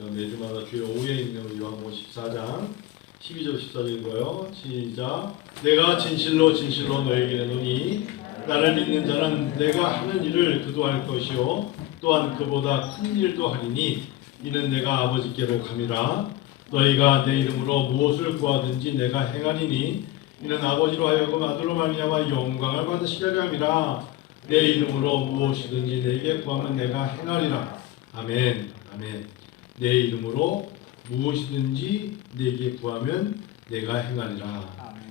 매주마다 주일 오후에 있는 우리 요한복음 14장 12절 14절이고요. 시작. 내가 진실로 진실로 너에게 이르노니 나를 믿는 자는 내가 하는 일을 그도 할 것이요 또한 그보다 큰 일도 하리니 이는 내가 아버지께로 감이라. 너희가 내 이름으로 무엇을 구하든지 내가 행하리니 이는 아버지로 하여금 아들로 말미암아 영광을 받으시려 함이라. 내 이름으로 무엇이든지 내게 구하면 내가 행하리라. 아멘. 아멘. 내 이름으로 무엇이든지 내게 구하면 내가 행하리라. 아멘.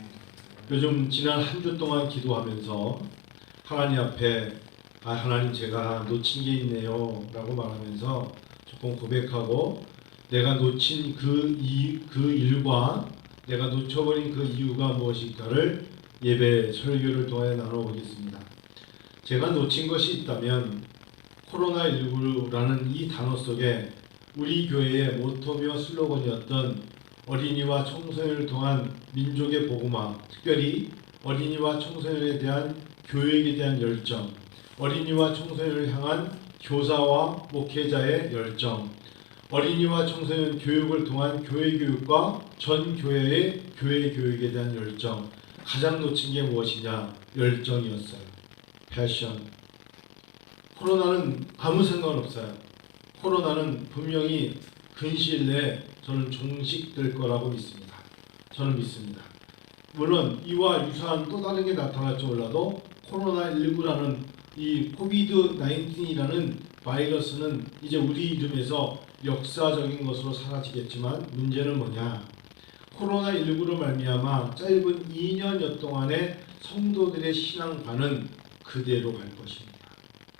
요즘 지난 한 주 동안 기도하면서 하나님 앞에 하나님 제가 놓친 게 있네요 라고 말하면서 조금 고백하고 내가 놓친 그 일과 내가 놓쳐버린 그 이유가 무엇일까를 예배 설교를 통해 나눠보겠습니다. 제가 놓친 것이 있다면 코로나19라는 이 단어 속에 우리 교회의 모토며 슬로건이었던 어린이와 청소년을 통한 민족의 복음화, 특별히 어린이와 청소년에 대한 교육에 대한 열정, 어린이와 청소년을 향한 교사와 목회자의 열정, 어린이와 청소년 교육을 통한 교회 교육과 전 교회의 교회 교육에 대한 열정, 가장 놓친 게 무엇이냐? 열정이었어요. 패션. 코로나는 아무 상관없어요. 코로나는 분명히 근시일 내에 저는 종식될 거라고 믿습니다. 저는 믿습니다. 물론 이와 유사한 또 다른 게 나타날지 몰라도 코로나19라는 이 코비드-19이라는 바이러스는 이제 우리 이름에서 역사적인 것으로 사라지겠지만 문제는 뭐냐? 코로나19로 말미암아 짧은 2년여 동안의 성도들의 신앙관은 그대로 갈 것입니다.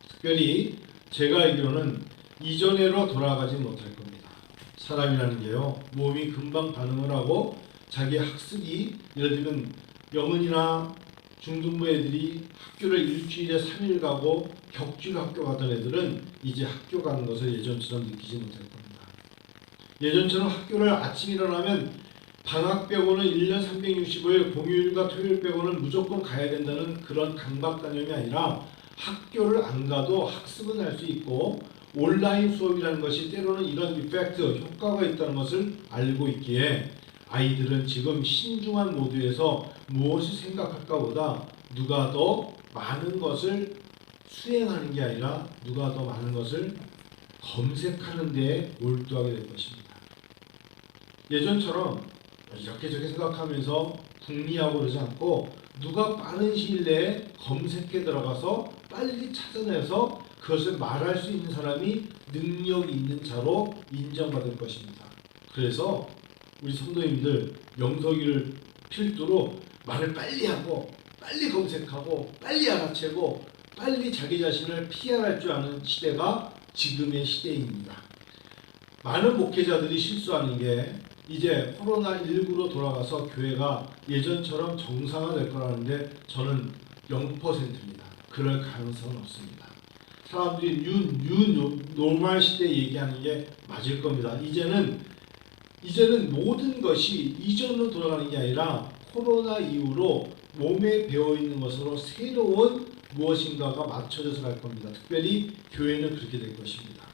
특별히 제가 알기로는 이전으로 돌아가지 못할 겁니다. 사람이라는 게요, 몸이 금방 반응을 하고 자기 학습이, 예를 들면 영은이나 중등부 애들이 학교를 일주일에 3일 가고 격주로 학교 가던 애들은 이제 학교 가는 것을 예전처럼 느끼지 못할 겁니다. 예전처럼 학교를 아침 일어나면 방학 빼고는 1년 365일 공휴일과 토요일 빼고는 무조건 가야 된다는 그런 강박관념이 아니라 학교를 안 가도 학습은 할 수 있고 온라인 수업이라는 것이 때로는 이런 이펙트, 효과가 있다는 것을 알고 있기에 아이들은 지금 신중한 모드에서 무엇을 생각할까 보다 누가 더 많은 것을 수행하는 게 아니라 누가 더 많은 것을 검색하는 데에 몰두하게 될 것입니다. 예전처럼 이렇게 저렇게 생각하면서 궁리하고 그러지 않고 누가 빠른 시일 내에 검색해 들어가서 빨리 찾아내서 그것을 말할 수 있는 사람이 능력이 있는 자로 인정받을 것입니다. 그래서 우리 성도님들 명석이를 필두로 말을 빨리 하고 빨리 검색하고 빨리 알아채고 빨리 자기 자신을 PR할 줄 아는 시대가 지금의 시대입니다. 많은 목회자들이 실수하는 게 이제 코로나19로 돌아가서 교회가 예전처럼 정상화될 거라는데 저는 0%입니다. 그럴 가능성은 없습니다. 사람들이 뉴 노멀 시대 얘기하는 게 맞을 겁니다. 이제는 모든 것이 이전으로 돌아가는 게 아니라 코로나 이후로 몸에 배어 있는 것으로 새로운 무엇인가가 맞춰져서 갈 겁니다. 특별히 교회는 그렇게 될 것입니다.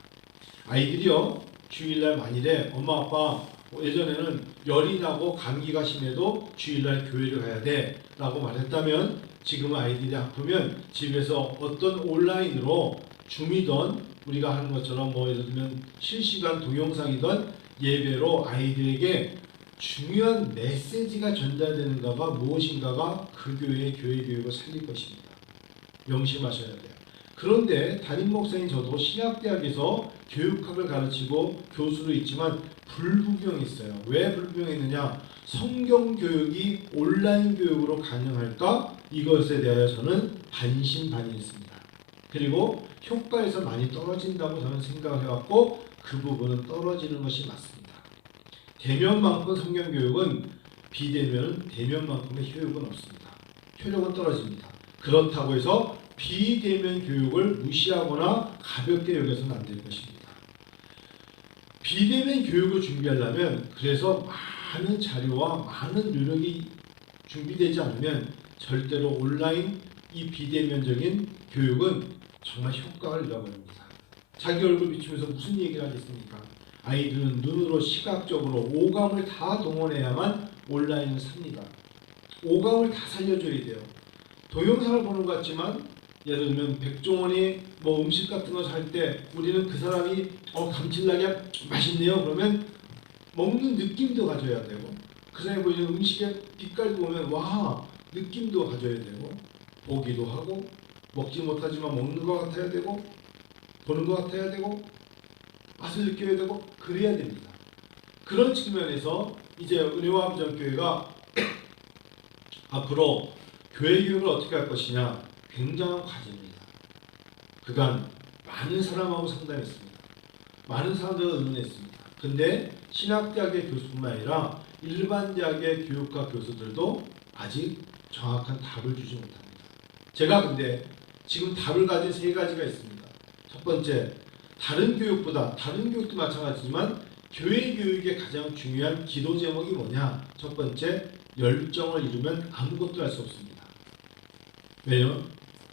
아이들이요, 주일날 만일에 엄마 아빠 예전에는 열이 나고 감기가 심해도 주일날 교회를 가야 돼 라고 말했다면 지금은 아이들이 아프면 집에서 어떤 온라인으로 줌이던 우리가 하는 것처럼 예를 들면 실시간 동영상이던 예배로 아이들에게 중요한 메시지가 전달되는가가 무엇인가가 그 교회의 교회 교육을 살릴 것입니다. 명심하셔야 돼요. 그런데 담임 목사인 저도 신학대학에서 교육학을 가르치고 교수로 있지만 불분명했어요. 왜 불분명했느냐? 성경 교육이 온라인 교육으로 가능할까? 이것에 대하여 저는 반신반의했습니다. 그리고 효과에서 많이 떨어진다고 저는 생각을 해왔고 그 부분은 떨어지는 것이 맞습니다. 대면만큼 성경 교육은 비대면은 대면만큼의 효력은 없습니다. 효력은 떨어집니다. 그렇다고 해서 비대면 교육을 무시하거나 가볍게 여겨서는 안 될 것입니다. 비대면 교육을 준비하려면 그래서 많은 자료와 많은 노력이 준비되지 않으면 절대로 온라인 이 비대면적인 교육은 정말 효과를 잃어버립니다. 자기 얼굴 비추면서 무슨 얘기를 하겠습니까? 아이들은 눈으로 시각적으로 오감을 다 동원해야만 온라인을 삽니다. 오감을 다 살려줘야 돼요. 동영상을 보는 것 같지만 예를 들면 백종원이 뭐 음식 같은 거 살 때 우리는 그 사람이 감칠나게 맛있네요 그러면 먹는 느낌도 가져야 되고 그 사람이 보이는 음식의 빛깔도 보면 와 느낌도 가져야 되고 보기도 하고 먹지 못하지만 먹는 것 같아야 되고 보는 것 같아야 되고 맛을 느껴야 되고 그래야 됩니다. 그런 측면에서 이제 은혜와 아버지교회가 앞으로 교회 교육을 어떻게 할 것이냐 굉장한 과제입니다. 그간 많은 사람하고 상담했습니다. 많은 사람들과 의논했습니다. 근데 신학대학의 교수뿐만 아니라 일반 대학의 교육과 교수들도 아직 정확한 답을 주지 못합니다. 제가 근데 지금 답을 가진 세 가지가 있습니다. 첫 번째, 다른 교육도 마찬가지지만 교회 교육의 가장 중요한 기도 제목이 뭐냐? 첫 번째, 열정을 잃으면 아무것도 할 수 없습니다. 왜요?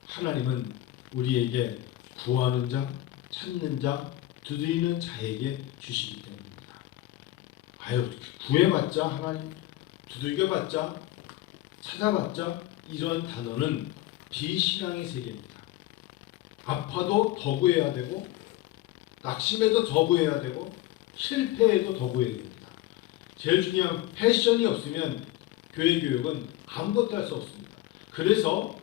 하나님은 우리에게 구하는 자, 찾는 자, 두드리는 자에게 주시기 때문입니다. 아유, 구해봤자 하나님, 두들겨봤자, 찾아봤자 이런 단어는 비신앙의 세계입니다. 아파도 더 구해야 되고 낙심해도 더 구해야 되고 실패해도 더 구해야 됩니다. 제일 중요한 패션이 없으면 교회 교육은 아무것도 할 수 없습니다. 그래서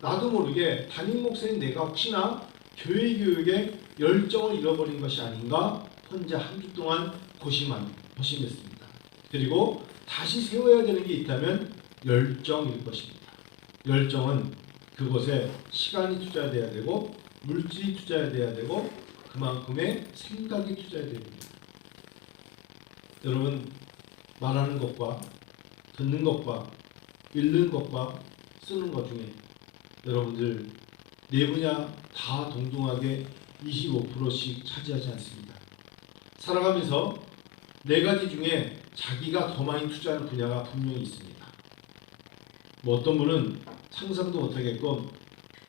나도 모르게 담임 목사인 내가 혹시나 교회 교육에 열정을 잃어버린 것이 아닌가 혼자 한 주 동안 고심했습니다. 그리고 다시 세워야 되는 게 있다면 열정일 것입니다. 열정은 그곳에 시간이 투자돼야 되고 물질이 투자돼야 되고 그만큼의 생각이 투자돼야 됩니다. 여러분 말하는 것과 듣는 것과 읽는 것과 쓰는 것 중에 여러분들 네 분야 다 동등하게 25%씩 차지하지 않습니다. 살아가면서 네 가지 중에 자기가 더 많이 투자하는 분야가 분명히 있습니다. 뭐 어떤 분은 상상도 못하게끔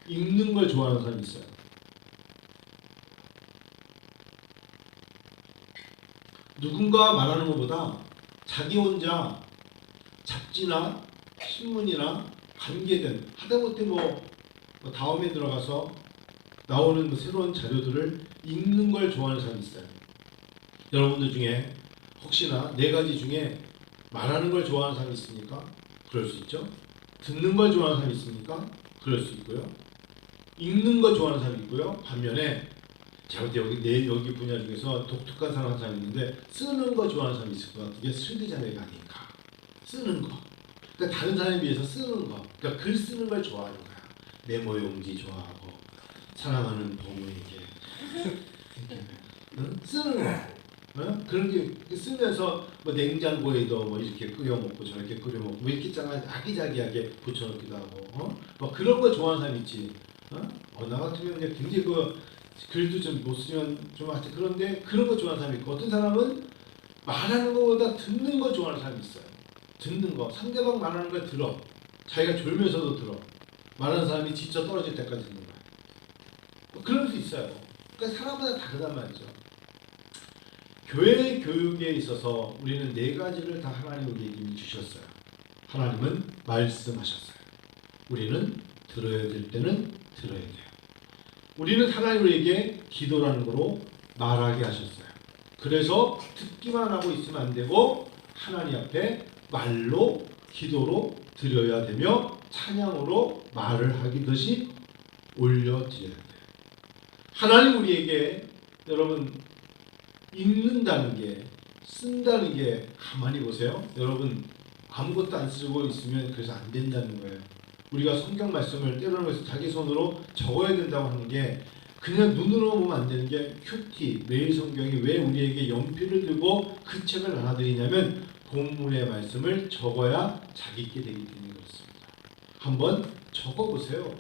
읽는 걸 좋아하는 사람이 있어요. 누군가 말하는 것보다 자기 혼자 잡지나 신문이나 관계된 하다못해 뭐 다음에 들어가서 나오는 그 새로운 자료들을 읽는 걸 좋아하는 사람이 있어요. 여러분들 중에 혹시나 네 가지 중에 말하는 걸 좋아하는 사람이 있습니까? 그럴 수 있죠. 듣는 걸 좋아하는 사람이 있습니까? 그럴 수 있고요. 읽는 걸 좋아하는 사람이 있고요. 반면에 제가 볼 때 여기 분야 중에서 독특한 사람이 있는데 쓰는 거 좋아하는 사람이 있을 것 같아요. 이게 술대자매가 아닐까. 쓰는 거. 그러니까 다른 사람에 비해서 쓰는 거. 그러니까 글 쓰는 걸 좋아하는 거야. 메모 용지 좋아하고 사랑하는 부모에게 응? 쓰는 거. 어? 그런 게 쓰면서 뭐 냉장고에도 뭐 이렇게 끓여 먹고 저렇게 끓여 먹고 뭐 이렇게 아기자기하게 붙여놓기도 하고 뭐 그런 거 좋아하는 사람 있지. 나 같으면 이제 굉장히 그 글도 좀 못 쓰면 좀 하여튼 그런데 그런 거 좋아하는 사람이 있고 어떤 사람은 말하는 것보다 듣는 거 좋아하는 사람이 있어요. 듣는 거 상대방 말하는 걸 들어 자기가 졸면서도 들어 말하는 사람이 지쳐 떨어질 때까지 듣는 거야. 뭐 그럴 수 있어요. 그러니까 사람마다 다르단 말이죠. 교회 교육에 있어서 우리는 네 가지를 다 하나님 우리에게 이미 주셨어요. 하나님은 말씀하셨어요. 우리는 들어야 될 때는 들어야 돼요. 우리는 하나님 우리에게 기도라는 거로 말하게 하셨어요. 그래서 듣기만 하고 있으면 안 되고 하나님 앞에 말로 기도로 드려야 되며 찬양으로 말을 하듯이 올려드려야 돼요. 하나님 우리에게 여러분 읽는다는 게 쓴다는 게 가만히 보세요. 여러분 아무것도 안 쓰고 있으면 그래서 안 된다는 거예요. 우리가 성경 말씀을 때로는 자기 손으로 적어야 된다고 하는 게 그냥 눈으로 보면 안 되는 게 큐티 매일 성경이 왜 우리에게 연필을 들고 그 책을 나눠드리냐면 본문의 말씀을 적어야 자기 있게 되기 때문에 그렇습니다. 한번 적어보세요.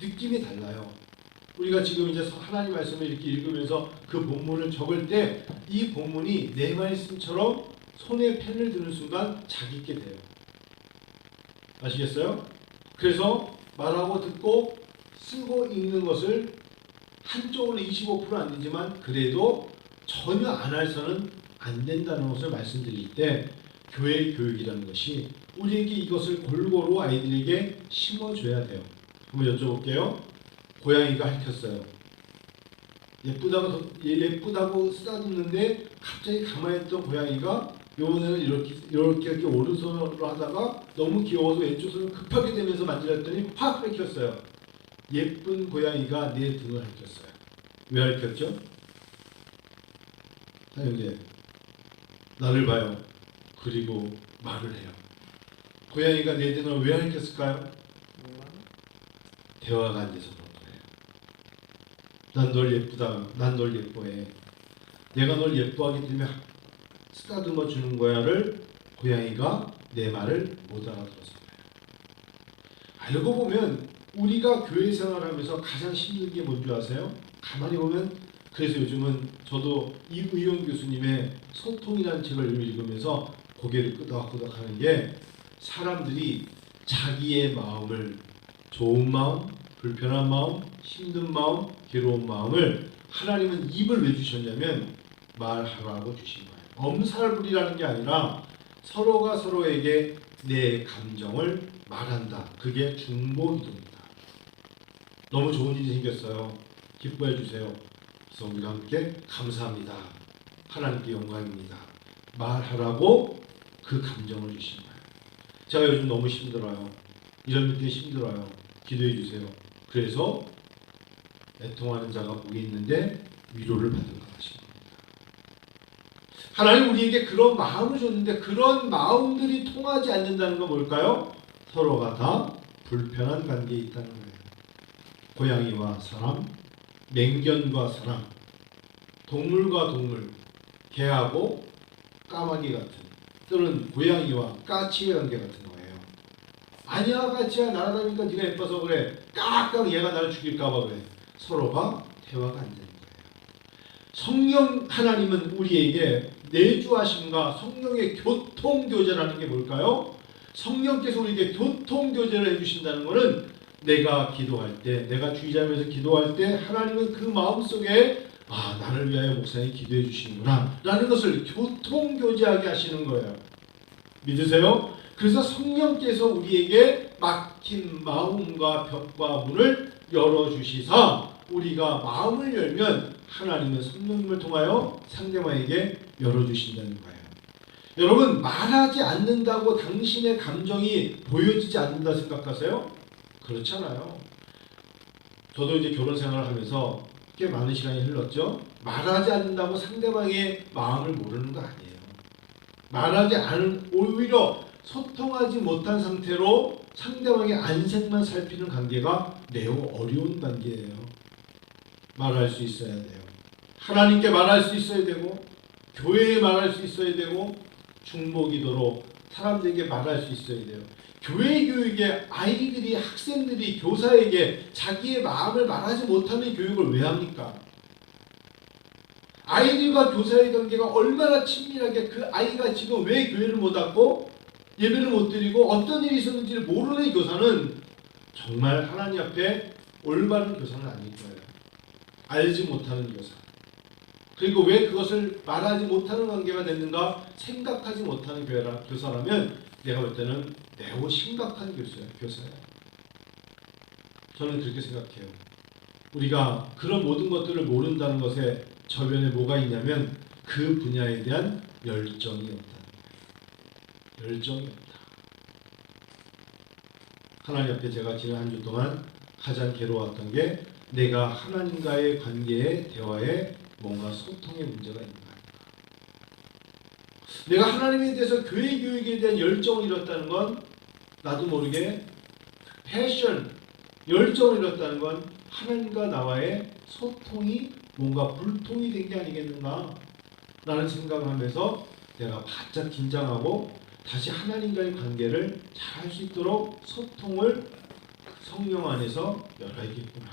느낌이 달라요. 우리가 지금 이제 하나님 말씀을 이렇게 읽으면서 그 본문을 적을 때 이 본문이 내 말씀처럼 손에 펜을 드는 순간 자기 있게 돼요. 아시겠어요? 그래서 말하고 듣고 쓰고 읽는 것을 한쪽으로 25% 안 되지만 그래도 전혀 안 해서는 안 된다는 것을 말씀드릴 때 교회 교육이라는 것이 우리에게 이것을 골고루 아이들에게 심어줘야 돼요. 한번 여쭤볼게요. 고양이가 핥혔어요. 예쁘다고 쓰다듬는데 갑자기 가만히 있던 고양이가 요번에는 이렇게 오른손으로 하다가 너무 귀여워서 왼쪽 손을 급하게 대면서 만지랬더니 확 핥혔어요. 예쁜 고양이가 내 등을 핥혔어요. 왜 핥혔죠? 사장님, 나를 봐요. 그리고 말을 해요. 고양이가 내 등을 왜 핥혔을까요? 대화가 안 돼서 그런 거예요. 난 널 예쁘다. 난 널 예뻐해. 내가 널 예뻐하기 때문에 쓰다듬어 주는 거야를 고양이가 내 말을 못 알아들어서 그래요. 알고 보면 우리가 교회 생활하면서 가장 힘든 게 뭔지 아세요? 가만히 보면 그래서 요즘은 저도 이의용 교수님의 소통이라는 책을 읽으면서 고개를 끄덕끄덕 하는 게 사람들이 자기의 마음을 좋은 마음, 불편한 마음, 힘든 마음, 괴로운 마음을 하나님은 입을 왜 주셨냐면 말하라고 주신 거예요. 엄살부리라는 게 아니라 서로가 서로에게 내 감정을 말한다. 그게 중보기도입니다. 너무 좋은 일이 생겼어요. 기뻐해 주세요. 그래서 우리가 함께 감사합니다. 하나님께 영광입니다. 말하라고 그 감정을 주신 거예요. 제가 요즘 너무 힘들어요. 이런 몇 개 힘들어요. 기도해 주세요. 그래서 애통하는 자가 복이 있는데 위로를 받을 것입니다. 하나님 우리에게 그런 마음을 줬는데 그런 마음들이 통하지 않는다는 건 뭘까요? 서로가 다 불편한 관계에 있다는 거예요. 고양이와 사람, 맹견과 사람, 동물과 동물, 개하고 까마귀 같은 또는 고양이와 까치의 관계 같은 거예요. 아니야 까치야 날아다니니까 네가 예뻐서 그래. 깍깍 얘가 나를 죽일까 봐 그래. 서로가 대화가 안 되는 거예요. 성령 하나님은 우리에게 내주하심과 성령의 교통교제라는 게 뭘까요? 성령께서 우리에게 교통교제를 해주신다는 것은 내가 기도할 때, 내가 주의자면서 기도할 때 하나님은 그 마음속에 나를 위하여 목사님이 기도해 주시는구나 라는 것을 교통교제하게 하시는 거예요. 믿으세요? 그래서 성령께서 우리에게 막힌 마음과 벽과 문을 열어주시사 우리가 마음을 열면 하나님은 성령님을 통하여 상대방에게 열어주신다는 거예요. 여러분 말하지 않는다고 당신의 감정이 보여지지 않는다 생각하세요? 그렇잖아요. 저도 이제 결혼 생활을 하면서 꽤 많은 시간이 흘렀죠. 말하지 않는다고 상대방의 마음을 모르는 거 아니에요. 말하지 않은 오히려 소통하지 못한 상태로 상대방의 안색만 살피는 관계가 매우 어려운 관계예요. 말할 수 있어야 돼요. 하나님께 말할 수 있어야 되고 교회에 말할 수 있어야 되고 중보기도로 사람들에게 말할 수 있어야 돼요. 교회 교육에 아이들이 학생들이 교사에게 자기의 마음을 말하지 못하는 교육을 왜 합니까? 아이들과 교사의 관계가 얼마나 친밀하게 그 아이가 지금 왜 교회를 못 왔고 예배를 못 드리고 어떤 일이 있었는지를 모르는 교사는 정말 하나님 앞에 올바른 교사는 아닐 거예요. 알지 못하는 교사. 그리고 왜 그것을 말하지 못하는 관계가 됐는가 생각하지 못하는 교사라면 내가 볼 때는 매우 심각한 교사예요. 저는 그렇게 생각해요. 우리가 그런 모든 것들을 모른다는 것에 저변에 뭐가 있냐면 그 분야에 대한 열정이 없다. 열정이 없다. 하나님 앞에 제가 지난 한 주 동안 가장 괴로웠던 게 내가 하나님과의 관계에 대화에 뭔가 소통의 문제가 있는 거야. 내가 하나님에 대해서 교회 교육에 대한 열정을 잃었다는 건 나도 모르게 패션, 열정을 잃었다는 건 하나님과 나와의 소통이 뭔가 불통이 된 게 아니겠는가 라는 생각을 하면서 내가 바짝 긴장하고 다시 하나님과의 관계를 잘 할 수 있도록 소통을 성령 안에서 열어야겠구나.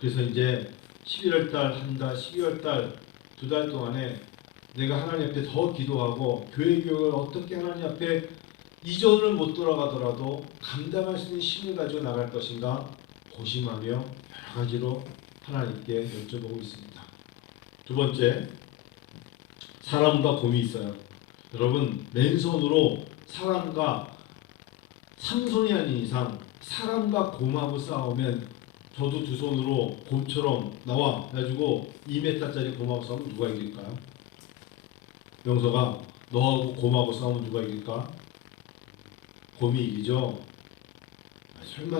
그래서 이제 11월달 한 달, 12월달 2달 동안에 내가 하나님 앞에 더 기도하고 교회 교육을 어떻게 하나님 앞에 이전을 못 돌아가더라도 감당할 수 있는 힘을 가지고 나갈 것인가 고심하며 여러 가지로 하나님께 여쭤보고 있습니다. 두 번째, 사람과 곰이 있어요. 여러분, 맨손으로 사람과 삼손이 아닌 이상 사람과 곰하고 싸우면 저도 두 손으로 곰처럼 나와 가지고 2m짜리 곰하고 싸우면 누가 이길까요? 명서가 너하고 곰하고 싸우면 누가 이길까? 곰이 이기죠. 설마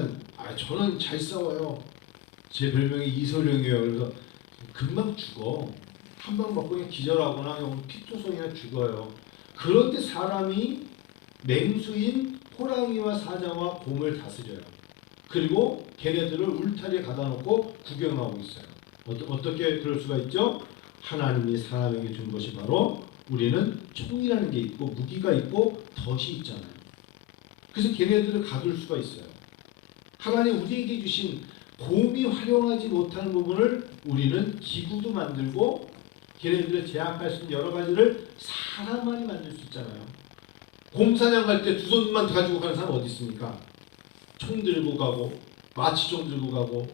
저는 잘 싸워요. 제 별명이 이소룡이에요. 그래서 금방 죽어. 한 방 먹고 그냥 기절하거나 피투성이나 죽어요. 그런데 사람이 맹수인 호랑이와 사자와 곰을 다스려요. 그리고 걔네들을 울타리에 가다 놓고 구경하고 있어요. 어떻게 그럴 수가 있죠? 하나님이 사람에게 준 것이 바로 우리는 총이라는 게 있고 무기가 있고 덫이 있잖아요. 그래서 걔네들을 가둘 수가 있어요. 하나님 우리에게 주신 곰이 활용하지 못하는 부분을 우리는 기구도 만들고 걔네들을 제압할 수 있는 여러 가지를 사람만이 만들 수 있잖아요. 곰 사냥 갈 때 두 손만 가지고 가는 사람 어디 있습니까? 총 들고 가고 마취총 들고 가고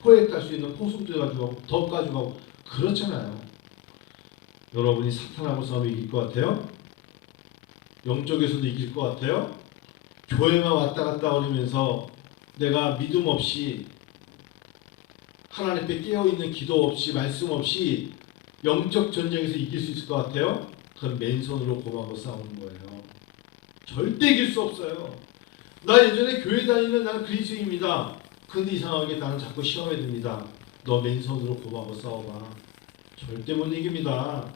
포획할 수 있는 포수들 가지고 가고 덫 가지고 가고 그렇잖아요. 여러분이 사탄하고 싸우면 이길 것 같아요? 영적에서도 이길 것 같아요? 교회만 왔다 갔다 거리면서 내가 믿음 없이 하나님 앞에 깨어있는 기도 없이 말씀 없이 영적 전쟁에서 이길 수 있을 것 같아요? 그건 맨손으로 곰하고 싸우는 거예요. 절대 이길 수 없어요. 나 예전에 교회 다니는 나는 그리스도인입니다. 근데 이상하게 나는 자꾸 시험에 듭니다. 너 맨손으로 곰하고 싸워봐. 절대 못 이깁니다.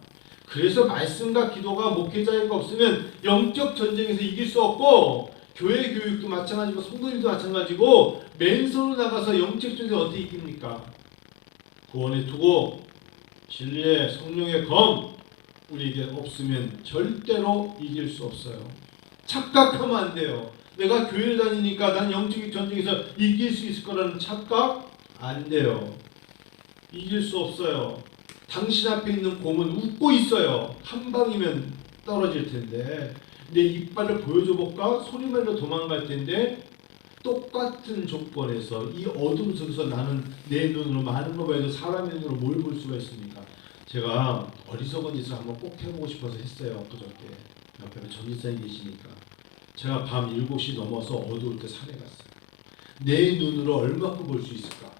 그래서 말씀과 기도가 목회자가 없으면 영적 전쟁에서 이길 수 없고 교회 교육도 마찬가지고 성도님도 마찬가지고 맨손으로 나가서 영적 전쟁 어떻게 이깁니까? 구원의 투구, 진리의 성령의 검 우리에게 없으면 절대로 이길 수 없어요. 착각하면 안 돼요. 내가 교회를 다니니까 난 영적인 전쟁에서 이길 수 있을 거라는 착각 안 돼요. 이길 수 없어요. 당신 앞에 있는 곰은 웃고 있어요. 한 방이면 떨어질 텐데 내 이빨을 보여줘 볼까? 소리만으로 도망갈 텐데 똑같은 조건에서 이 어둠 속에서 나는 내 눈으로 많은 거 봐도 사람의 눈으로 뭘 볼 수가 있습니까? 제가 어리석은 짓을 한번 꼭 해보고 싶어서 했어요. 엊그저께 옆에 전지사님 계시니까 제가 밤 7시 넘어서 어두울 때 산에 갔어요. 내 눈으로 얼마큼 볼 수 있을까?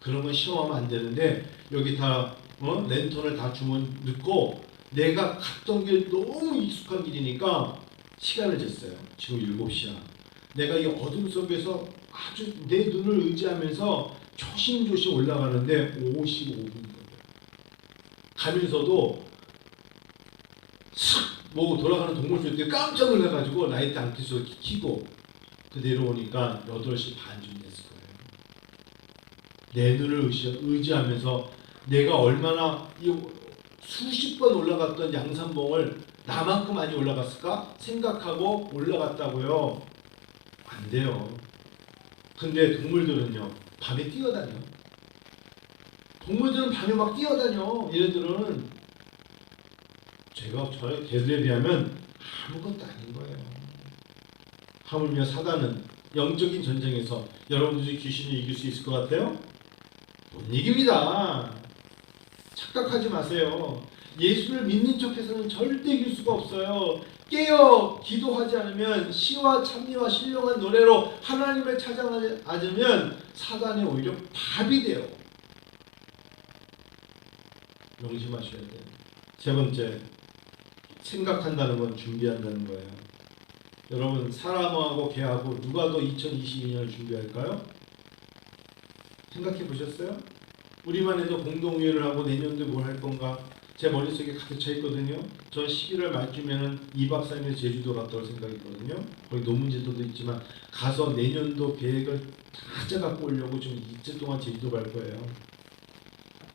그런 건 시험하면 안 되는데 여기 다 랜턴을 다 주문 넣고 내가 갔던 길 너무 익숙한 길이니까 시간을 쟀어요. 지금 7시야. 내가 이 어둠 속에서 아주 내 눈을 의지하면서 조심조심 올라가는데 55분 가면서도 슥 보고 돌아가는 동물들 때 깜짝 놀라가지고 라이트 안 켜고 그 내려오니까 8시 반쯤 됐을 거예요. 내 눈을 의지하면서 내가 얼마나 수십 번 올라갔던 양산봉을 나만큼 많이 올라갔을까 생각하고 올라갔다고요. 안 돼요. 근데 동물들은요 밤에 뛰어다녀. 동물들은 밤에 막 뛰어다녀. 얘네들은 제가 저의 개들에 비하면 아무것도 아닌 거예요. 하물며 사단은 영적인 전쟁에서 여러분들이 귀신을 이길 수 있을 것 같아요? 못 이깁니다. 착각하지 마세요. 예수를 믿는 척해서는 절대 이길 수가 없어요. 깨어 기도하지 않으면 시와 찬미와 신령한 노래로 하나님을 찾아가지 않으면 사단이 오히려 밥이 돼요. 명심하셔야 돼요. 세 번째, 생각한다는 건 준비한다는 거예요. 여러분 사람하고 개하고 누가 더 2022년을 준비할까요? 생각해 보셨어요? 우리만 해도 공동회의를 하고 내년도에 뭘 할 건가? 제 머릿속에 가득 차 있거든요. 전 11월 말쯤에는 2박 3일 제주도 갔다 올 생각이거든요. 거기 논문제도도 있지만 가서 내년도 계획을 다 짜갖고 오려고 지금 이틀 동안 제주도 갈 거예요.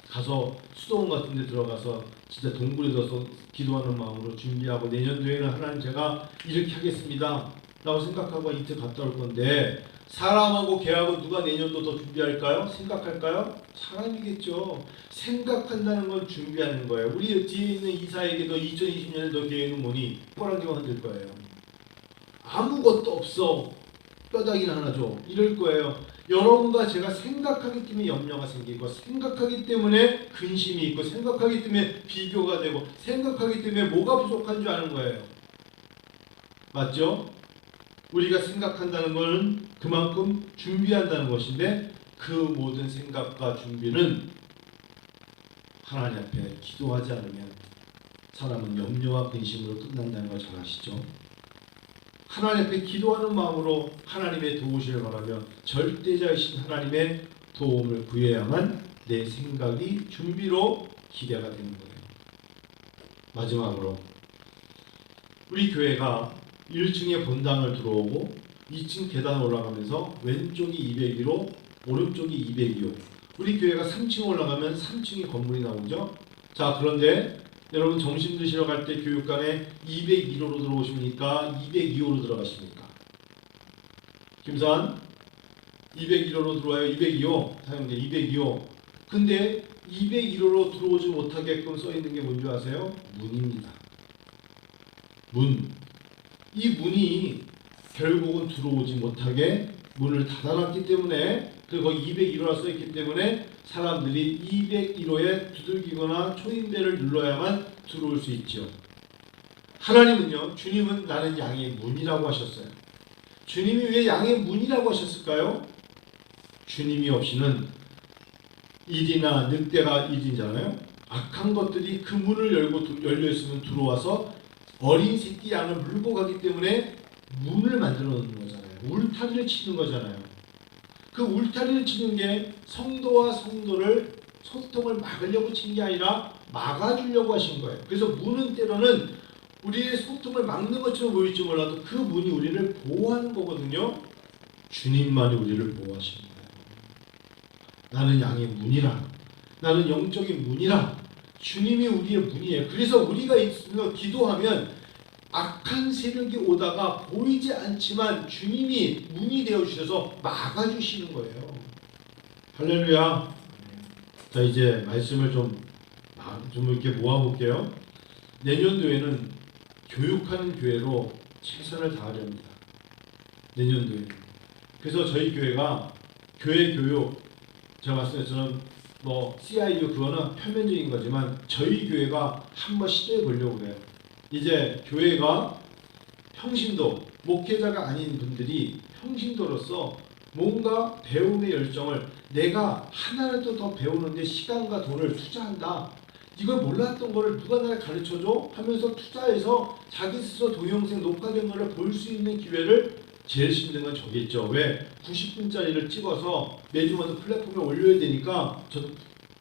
가서 수도원 같은 데 들어가서 진짜 동굴에 들어서 기도하는 마음으로 준비하고 내년도에는 하나님 제가 이렇게 하겠습니다 라고 생각하고 이틀 갔다 올 건데 사람하고 개하고 누가 내년도 더 준비할까요? 생각할까요? 사람이겠죠. 생각한다는 건 준비하는 거예요. 우리 뒤에 있는 이사에게도 2020년에 너 계획은 뭐니? 호랑이가 흔들 거예요. 아무것도 없어. 뼈다귀나 하나 줘. 이럴 거예요. 여러분과 제가 생각하기 때문에 염려가 생기고, 생각하기 때문에 근심이 있고, 생각하기 때문에 비교가 되고, 생각하기 때문에 뭐가 부족한 줄 아는 거예요. 맞죠? 우리가 생각한다는 것은 그만큼 준비한다는 것인데, 그 모든 생각과 준비는 하나님 앞에 기도하지 않으면 사람은 염려와 근심으로 끝난다는 걸 잘 아시죠? 하나님 앞에 기도하는 마음으로 하나님의 도우시를 바라며 절대자이신 하나님의 도움을 구해야만 내 생각이 준비로 기대가 되는 거예요. 마지막으로 우리 교회가 1층에 본당을 들어오고 2층 계단 올라가면서 왼쪽이 202로 오른쪽이 202호, 우리 교회가 3층 올라가면 3층이 건물이 나오죠. 자, 그런데 여러분 점심 드시러 갈 때 교육관에 201호로 들어오십니까? 202호로 들어가십니까? 김산 201호로 들어와요. 202호 사장님, 202호. 근데 201호로 들어오지 못하게끔 써 있는 게 뭔지 아세요? 문입니다. 문. 이 문이 결국은 들어오지 못하게 문을 닫아놨기 때문에, 그리고 201호라 써 있기 때문에 사람들이 201호에 두들기거나 초인배를 눌러야만 들어올 수 있죠. 하나님은요, 주님은 나는 양의 문이라고 하셨어요. 주님이 왜 양의 문이라고 하셨을까요? 주님이 없이는 일이나 늑대가 일이잖아요. 악한 것들이 그 문을 열려 있으면 들어와서 어린 새끼 양을 물고 가기 때문에 문을 만들어 놓는 거잖아요. 울타리를 치는 거잖아요. 그 울타리를 치는 게 성도와 성도를 소통을 막으려고 친 게 아니라 막아주려고 하신 거예요. 그래서 문은 때로는 우리의 소통을 막는 것처럼 보일지 몰라도 그 문이 우리를 보호하는 거거든요. 주님만이 우리를 보호하시는 거예요. 나는 양의 문이라, 나는 영적인 문이라, 주님이 우리의 문이에요. 그래서 우리가 있으며 기도하면 악한 세력이 오다가 보이지 않지만 주님이 문이 되어주셔서 막아주시는 거예요. 할렐루야. 자, 이제 말씀을 좀 이렇게 모아볼게요. 내년도에는 교육하는 교회로 최선을 다하려 합니다. 내년도에. 그래서 저희 교회가 교회 교육, 제가 말씀드렸던 CIU 그거는 표면적인 거지만 저희 교회가 한번 시도해 보려고 해요. 이제 교회가 평신도, 목회자가 아닌 분들이 평신도로서 뭔가 배움의 열정을, 내가 하나라도 더 배우는데 시간과 돈을 투자한다, 이걸 몰랐던 거를 누가 나를 가르쳐줘? 하면서 투자해서 자기 스스로 동영상 녹화된 거를 볼 수 있는 기회를, 제일 힘든 건 저겠죠. 왜? 90분짜리를 찍어서 매주마다 플랫폼에 올려야 되니까 저도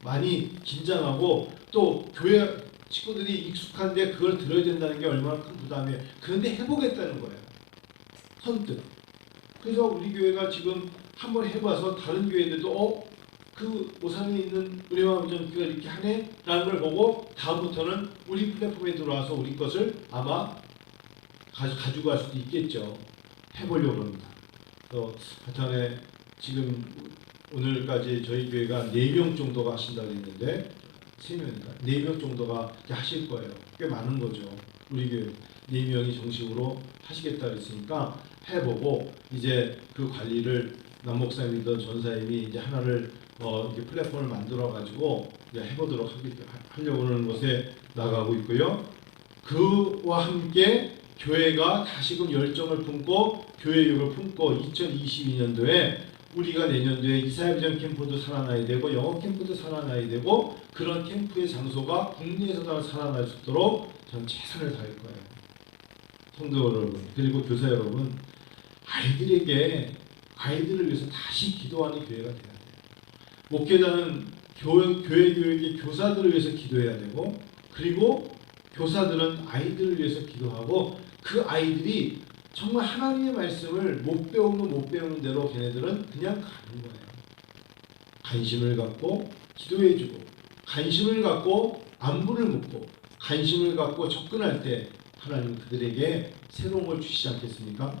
많이 긴장하고, 또 교회 친구들이 익숙한데 그걸 들어야 된다는 게 얼마나 큰 부담이에요. 그런데 해보겠다는 거예요. 선뜻. 그래서 우리 교회가 지금 한번 해봐서 다른 교회들도 그 오산에 있는 은혜마음전교가 이렇게 하네? 라는 걸 보고 다음부터는 우리 플랫폼에 들어와서 우리 것을 아마 가지고 갈 수도 있겠죠. 해보려고 합니다. 하여튼에 지금 오늘까지 저희 교회가 4명 정도가 하신다고 했는데 3명인가? 4명 정도가 하실 거예요. 꽤 많은 거죠. 우리 교회 4명이 정식으로 하시겠다 그랬으니까 해보고, 이제 그 관리를 남 목사님이든 전사님이 이제 하나를 이렇게 플랫폼을 만들어 가지고 이제 해보도록 하려고 하는 것에 나가고 있고요. 그와 함께 교회가 다시금 열정을 품고 교회육을 품고 2022년도에 우리가 내년도에 이사야비전 캠프도 살아나야 되고 영어 캠프도 살아나야 되고, 그런 캠프의 장소가 국내에서도 살아날 수 있도록 저는 최선을 다할 거예요. 성도 여러분, 그리고 교사 여러분, 아이들을 위해서 다시 기도하는 교회가 돼야 돼요. 목회자는 교회 교육의 교사들을 위해서 기도해야 되고, 그리고 교사들은 아이들을 위해서 기도하고, 그 아이들이 정말 하나님의 말씀을 못 배우는 대로 걔네들은 그냥 가는 거예요. 관심을 갖고 기도해주고, 관심을 갖고 안부를 묻고, 관심을 갖고 접근할 때 하나님 그들에게 새로운 걸 주시지 않겠습니까?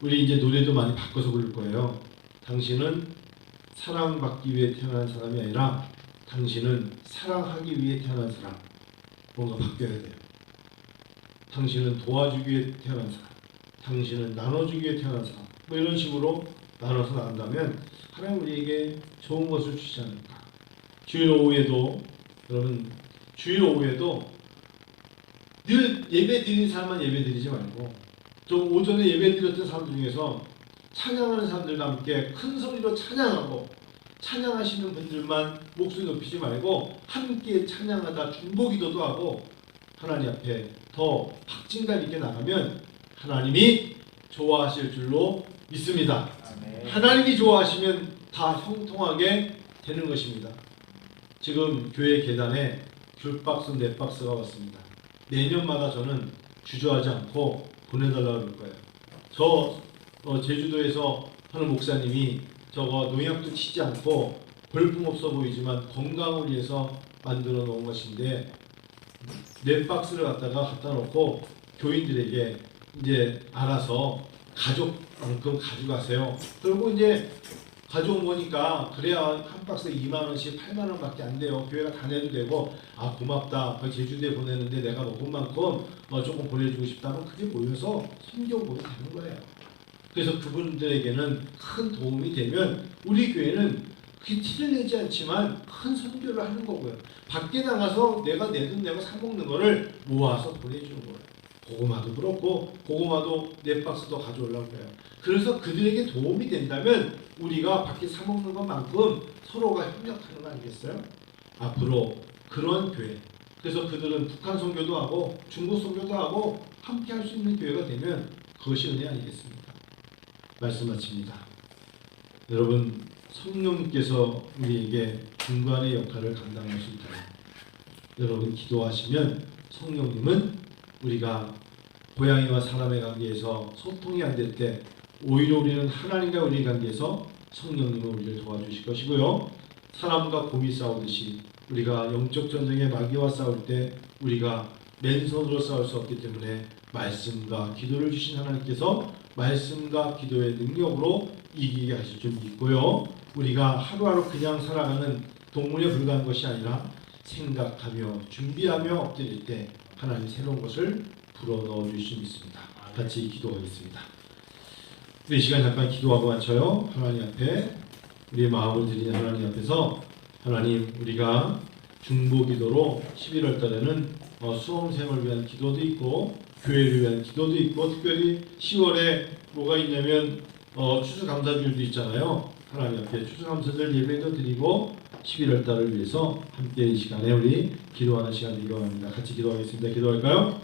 우리 이제 노래도 많이 바꿔서 부를 거예요. 당신은 사랑받기 위해 태어난 사람이 아니라 당신은 사랑하기 위해 태어난 사람. 뭔가 바뀌어야 돼요. 당신은 도와주기 위해 태어난 사람, 당신은 나눠주기 위해 태어난 사람, 이런 식으로 나눠서 나간다면 하나님 우리에게 좋은 것을 주시지 않을까. 주일 오후에도 여러분 주일 오후에도 늘 예배 드리는 사람만 예배 드리지 말고 좀 오전에 예배 드렸던 사람들 중에서 찬양하는 사람들과 함께 큰 소리로 찬양하고 찬양하시는 분들만 목소리 높이지 말고 함께 찬양하다 중보기도도 하고 하나님 앞에 더 박진감 있게 나가면 하나님이 좋아하실 줄로 믿습니다. 아멘. 하나님이 좋아하시면 다 형통하게 되는 것입니다. 지금 교회 계단에 귤박스 4박스가 왔습니다. 내년마다 저는 주저하지 않고 보내달라고 그럴 거예요. 제주도에서 하는 목사님이 저거 농약도 치지 않고 볼품없어 보이지만 건강을 위해서 만들어 놓은 것인데 4박스를 갖다 놓고 교인들에게 이제 알아서 가족만큼 가져가세요. 그리고 이제 가져온 거니까 그래야 한 박스에 2만 원씩 8만 원밖에 안 돼요. 교회가 다 내도 되고 아 고맙다. 제주도에 보내는데 내가 먹은 만큼 조금 보내주고 싶다면 그게 모여서 선교복이 되는 거예요. 그래서 그분들에게는 큰 도움이 되면 우리 교회는 그게 티를 내지 않지만 큰 선교를 하는 거고요. 밖에 나가서 내가 내 돈 내고 사 먹는 거를 모아서 보내주는 거예요. 고구마도 그렇고 고구마도 4박스도 가져오려고 해요. 그래서 그들에게 도움이 된다면 우리가 밖에 사 먹는 것만큼 서로가 협력하는 거 아니겠어요? 앞으로 그런 교회. 그래서 그들은 북한 선교도 하고 중국 선교도 하고 함께 할 수 있는 교회가 되면 그것이 은혜 아니겠습니까? 말씀 마칩니다. 여러분 성령님께서 우리에게 중간의 역할을 감당하실 때 여러분 기도하시면 성령님은 우리가 고양이와 사람의 관계에서 소통이 안 될 때 오히려 우리는 하나님과 우리 관계에서 성령님은 우리를 도와주실 것이고요. 사람과 곰이 싸우듯이 우리가 영적 전쟁의 마귀와 싸울 때 우리가 맨손으로 싸울 수 없기 때문에 말씀과 기도를 주신 하나님께서 말씀과 기도의 능력으로 이기게 하실 줄 믿고요. 우리가 하루하루 그냥 살아가는 동물에 불과한 것이 아니라 생각하며 준비하며 엎드릴 때 하나님 새로운 것을 불어넣어 주실 줄 믿습니다. 같이 기도하겠습니다. 우리 시간 잠깐 기도하고 마쳐요. 하나님 앞에 우리의 마음을 드리는 하나님 앞에서 하나님 우리가 중보기도로 11월 달에는 수험생을 위한 기도도 있고 교회를 위한 기도도 있고 특별히 10월에 뭐가 있냐면 추수감사절도 있잖아요. 하나님 앞에 추수감사절 예배도 드리고 11월 달을 위해서 함께 이 시간에 우리 기도하는 시간을 이뤄갑니다. 같이 기도하겠습니다. 기도할까요?